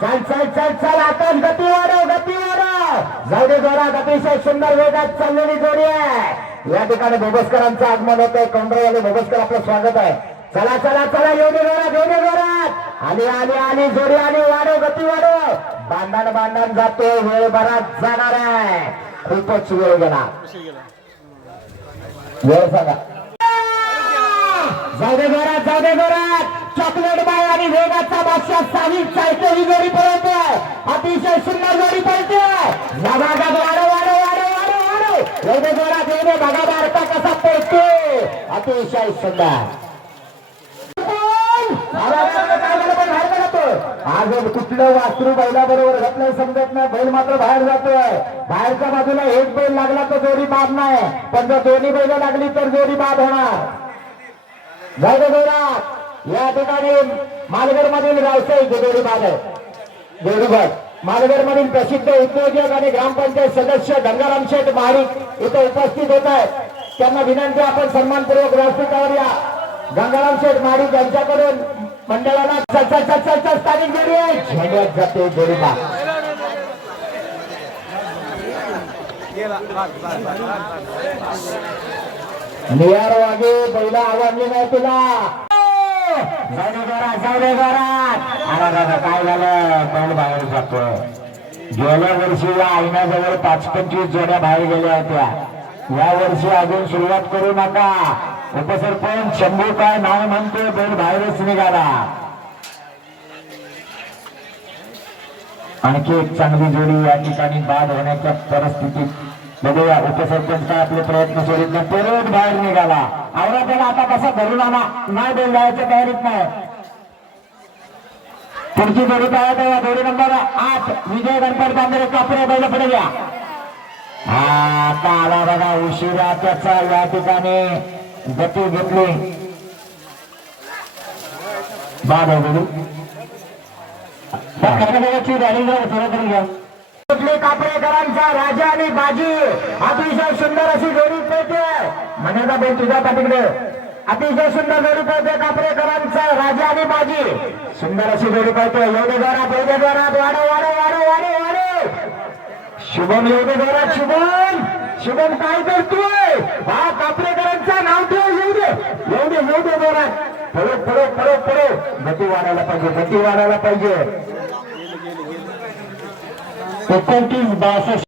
चल चल चल चल आता गती वाढव जाऊ दे जोरात. अतिशय सुंदर वेगात चाललेली जोडी आहे. या ठिकाणी भोबसकरांचं आगमन होतंय. काउंटरवाले भोबसकर आपलं स्वागत आहे. चला चला चला येऊ दे जोरात आली आली आली जोडी आली. वाढव गती वाढव. बांधण जातो. वेळ बराच जाणार आहे. खूपच वेळ गेला. वेळ सांगा. जाऊ दे जोरात चॉकलेट बाय आणि वेगाचा बादशाह साहिल चालते. ही जोडी पळवतोय. अतिशय सुंदर जोडी पळते. येऊ दे जोरात येऊ दे. बघा बारका कसा पळतो. अतिशय सुंदर. आज कुठलं वासरू बैलाबरोबर घातलं समजत नाही. बैल मात्र बाहेर जातोय. बाहेरच्या बाजूला एक बैल लागला तर जोडी बाद नाही. पण जर दोन्ही बैल लागली तर जोडी बाद होणार. जाऊ दे जोरात. या ठिकाणी मालगड मधील व्यावसायिक जोडी बाद आहे. जोडी बाद मालगड मधील प्रसिद्ध उद्योजक आणि ग्रामपंचायत सदस्य गंगाराम शेठ महाडिक इथे उपस्थित होत आहेत. त्यांना विनंती आपण सन्मानपूर्वक व्यासपीठावर या. गंगाराम शेठ महाडिक यांच्याकडून मंडळाला स्थानिक जोडी आहे. झेंड्यात जाते जोडी बाद. नियार वागे पहिला आवडली नाही तुला. जाऊ दे घरात. अरे काय झालं. बैल बाहेर जातोय. गेल्या वर्षी या आईनाजवळ 25-25 जोड्या बाहेर गेल्या होत्या. या वर्षी अजून सुरुवात करू नका. उपसरपंच शंभू काय नाव म्हणतोय. बैल बाहेरच निघाला. आणखी एक चांगली जोडी या ठिकाणी बाद होण्याच्या परिस्थितीत. बघूया उपसरपंच काय आपले प्रयत्न सोडित नाही. परत बाहेर निघाला. आवडा त्याला आता कसा धरून आणा. नाही बैल जायच्या तयारीत नाही. पुढची जोडी पाहत आहे. जोडी नंबर 8 विजय गणपत बांधरे कापरे बैल पुढे घ्या. आता आला बघा उशिरा त्याचा या ठिकाणी गती घेतली. बाद हो घ्या. कापरेकरांचा राजा आणि बाजी. अतिशय सुंदर अशी जोडी पळते. म्हणायचा बैल तुझ्या पाठीकडे. अतिशय सुंदर जोडी पळते कापरेकरांचा राजा आणि बाजी. सुंदर अशी जोडी पळते. एवढे जोरात वाढव. शुभम एवढे जोरात. शुभम काय करतोय. हा कापरेकरांचा नाव ठेव. येऊ दे जोरात. पळो. गती वाढायला पाहिजे. 29-62